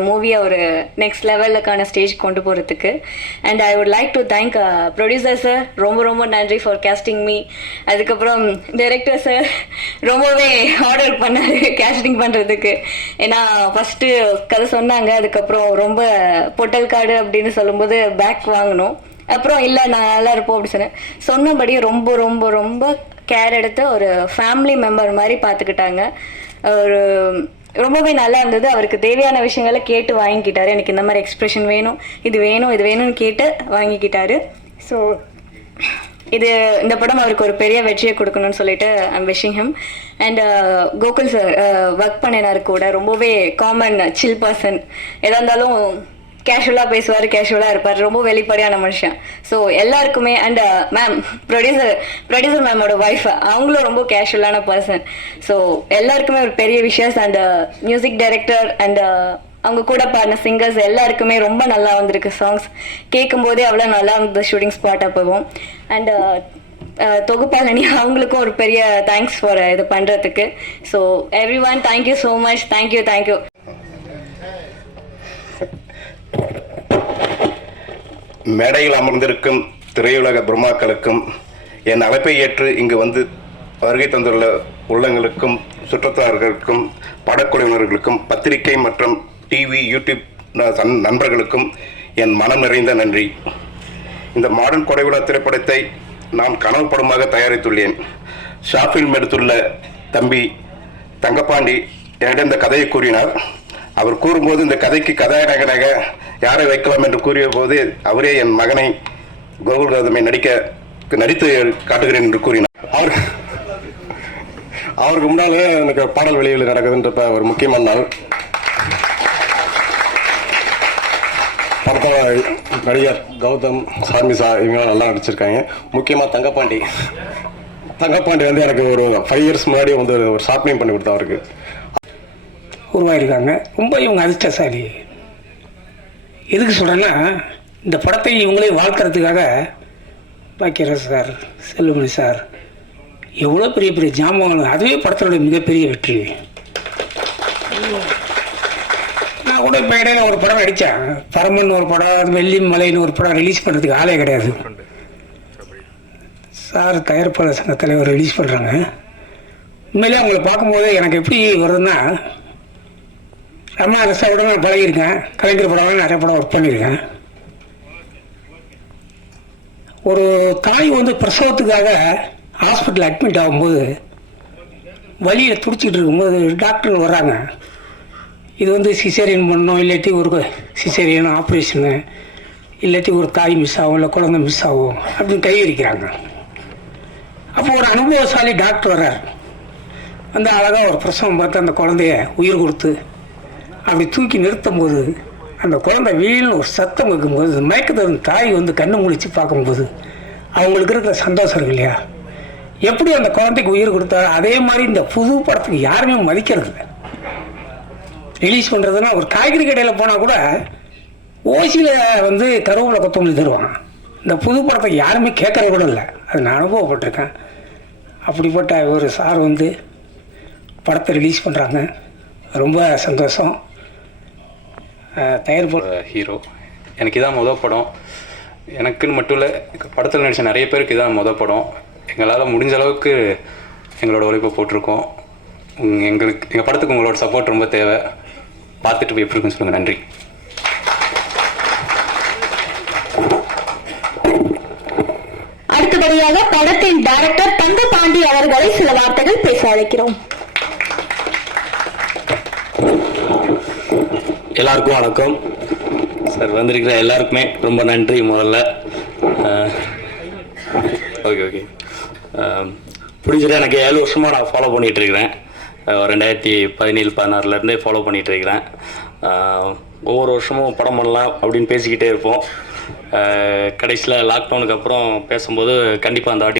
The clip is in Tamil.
ஒரு மூவியை ஒரு நெக்ஸ்ட் லெவலுக்கான ஸ்டேஜ் கொண்டு போகிறதுக்கு. And I would like to thank producer sir, ரொம்ப ரொம்ப நன்றி ஃபார் கேஸ்டிங் மீ. அதுக்கப்புறம் டைரக்டர் சார் ரொம்பவே ஆர்டர் பண்ணார் கேஸ்டிங் பண்ணுறதுக்கு. ஏன்னா ஃபஸ்ட்டு கதை சொன்னாங்க, அதுக்கப்புறம் ரொம்ப பொட்டல் காடு அப்படின்னு சொல்லும்போது பேக் வாங்கினோம். அப்புறம் இல்லை நான் நல்லா இருப்போம் அப்படி சொன்னபடி ரொம்ப ரொம்ப ரொம்ப கேர் எடுத்து ஒரு ஃபேமிலி மெம்பர் மாதிரி பார்த்துக்கிட்டாங்க. ஒரு ரொம்பவே நல்லா இருந்தது. அவருக்கு தேவையான விஷயங்களை கேட்டு வாங்கிக்கிட்டாரு. எனக்கு இந்த மாதிரி எக்ஸ்பிரஷன் வேணும், இது வேணும், இது வேணும்னு கேட்டு வாங்கிக்கிட்டாரு. ஸோ இந்த படம் அவருக்கு ஒரு பெரிய வெற்றியை கொடுக்கணும்னு சொல்லிட்டு I'm wishing him. And Gokul sir work பண்ணினாரு கூட. ரொம்பவே காமன் சில் பர்சன். எதாக இருந்தாலும் கேஷுவலாக பேசுவார், கேஷுவலாக இருப்பார், ரொம்ப வெளிப்படையான மனுஷன். ஸோ எல்லாருக்குமே. அண்ட் மேம் ப்ரொடியூசர் மேமோட ஒய்ஃப், அவங்களும் ரொம்ப கேஷுவலான பர்சன். ஸோ எல்லாருக்குமே ஒரு பெரிய விஷயம். அண்ட் மியூசிக் டைரக்டர் அண்ட் அவங்க கூட பாடின சிங்கர்ஸ் எல்லாருக்குமே ரொம்ப நல்லா வந்திருக்கு. சாங்ஸ் கேட்கும் போதே அவ்வளோ நல்லா இருந்தது ஷூட்டிங் ஸ்பாட் அப்போவும். அண்ட் தொகுப்பாளனி அவங்களுக்கும் ஒரு பெரிய தேங்க்ஸ் ஃபார் இது பண்ணுறதுக்கு. So every one thank you so much. Thank you. மேடையில் அமர்ந்திருக்கும் திரையுலக பிரம்மாக்களுக்கும் என் அழைப்பை ஏற்று இங்கு வந்து வருகை தந்துள்ள உள்ளங்களுக்கும் சுற்றத்தார்களுக்கும் படக்குழுவினர்களுக்கும் பத்திரிகை மற்றும் டிவி யூடியூப் நண்பர்களுக்கும் என் மனம் நிறைந்த நன்றி. இந்த மாடர்ன் கொடைவிழா திரைப்படத்தை நான் கனவு படமாக தயாரித்துள்ளேன். ஷார்ட் ஃபில்ம் எடுத்துள்ள தம்பி தங்கப்பாண்டி என்னிடம் இந்த கதையை கூறினார். அவர் கூறும்போது இந்த கதைக்கு கதாநாயகனாக யாரை வைக்கலாம் என்று கூறிய போது அவரே என் மகனை கோகுல் கௌதமை நடித்து காட்டுகிறேன் என்று கூறினார். அவருக்கு முன்னாலே எனக்கு பாடல் வெளியில் நடக்குதுன்றப்ப ஒரு முக்கியமான நாள். படத்தில் நடிகர் கௌதம், சார்மிசா இவங்களாம் நல்லா நடிச்சிருக்காங்க. முக்கியமாக தங்கப்பாண்டி வந்து எனக்கு ஒரு 5 years முன்னாடி வந்து ஒரு ஷார்ட் ஃபிலிம் பண்ணி கொடுத்தா அவருக்கு உருவாயிருக்காங்க. ரொம்ப இவங்க அதிர்ஷ்டசாலி. எதுக்கு சொல்கிறேன்னா, இந்த படத்தை இவங்களே வாழ்த்துறதுக்காக பாக்கியராஜ் சார், செல்வமணி சார் எவ்வளோ பெரிய ஜாமான்கள். அதுவே படத்தோட மிகப்பெரிய வெற்றி. நான் கூட இப்போ இடையில ஒரு படம் நடித்தேன். பரமன் ஒரு படம், வெள்ளி மலைன்னு ஒரு படம் ரிலீஸ் பண்ணுறதுக்கு ஆளே கிடையாது. சார் தயாரிப்பாளர் சங்க தலைவர் ரிலீஸ் பண்ணுறாங்க. உண்மையிலே அவங்களை பார்க்கும்போது எனக்கு எப்படி வருதுன்னா, ரமணா ரசாவோட நான் பழகியிருக்கேன். கலைஞர் படம் நிறைய படம் ஒர்க் பண்ணியிருக்கேன். ஒரு தாய் வந்து பிரசவத்துக்காக ஹாஸ்பிட்டல் அட்மிட் ஆகும்போது வலியில் துடிச்சிட்டு இருக்கும்போது டாக்டர் வர்றாங்க. இது வந்து சிசேரியன் பண்ணணும், இல்லாட்டி ஒரு சிசேரியன் ஆப்ரேஷனு, இல்லாட்டி ஒரு தாய் மிஸ் ஆகும், இல்லை குழந்தை மிஸ் ஆகும் அப்படின்னு கை வைக்கிறாங்க. அப்போ ஒரு அனுபவசாலி டாக்டர் வர்றார். வந்து அழகாக ஒரு பிரசவம் பார்த்து அந்த குழந்தைய உயிர் கொடுத்து அப்படி தூக்கி நிறுத்தும் போது அந்த குழந்தை வீழ்னு ஒரு சத்தம் வைக்கும்போது மயக்கத்தை தாய் வந்து கண்ணை முழிச்சு பார்க்கும்போது அவங்களுக்கு இருக்கிற சந்தோஷம் இருக்கு இல்லையா? எப்படி அந்த குழந்தைக்கு உயிர் கொடுத்தா அதே மாதிரி இந்த புது படத்துக்கு யாருமே மதிக்கிறது இல்லை. ரிலீஸ் பண்ணுறதுன்னா ஒரு காய்கறி கடையில் போனால் கூட ஓசியில் வந்து கருவேப்பிலை கொத்தமல்லி தருவாங்க. இந்த புது படத்தை யாருமே கேட்கறது கூட இல்லை. அது நான் அனுபவப்பட்டிருக்கேன். அப்படிப்பட்ட ஒரு சார் வந்து படத்தை ரிலீஸ் பண்ணுறாங்க. ரொம்ப சந்தோஷம். தயாரிப்பாளர் ஹீரோ, எனக்கு இதான் மொதல் படம். எனக்குன்னு மட்டும் இல்லை, படத்தில் நடித்த நிறைய பேருக்கு இதான் மொதல் படம். எங்களால் முடிஞ்ச அளவுக்கு எங்களோட உழைப்பை போட்டிருக்கோம். எங்கள் படத்துக்கு உங்களோட சப்போர்ட் ரொம்ப தேவை. பார்த்துட்டு போய் எப்படி இருக்குன்னு சொல்லுங்கள். நன்றி. அடுத்தபடியாக படத்தின் டைரக்டர் தங்கபாண்டி அவர்களை சில வார்த்தைகள் பேச அழைக்கிறோம். எல்லாருக்கும் வணக்கம் சார். வந்திருக்கிற எல்லாருக்குமே ரொம்ப நன்றி. முதல்ல ஓகே பிடிச்சிட்டு எனக்கு 7 வருஷமாக நான் ஃபாலோ பண்ணிகிட்ருக்கிறேன். 2017-16 ஃபாலோ பண்ணிகிட்ருக்கிறேன். ஒவ்வொரு வருஷமும் படம் பண்ணலாம் அப்படின்னு பேசிக்கிட்டே இருப்போம். கடைசியில் லாக்டவுனுக்கு அப்புறம் பேசும்போது கண்டிப்பாக அந்த வாட்டி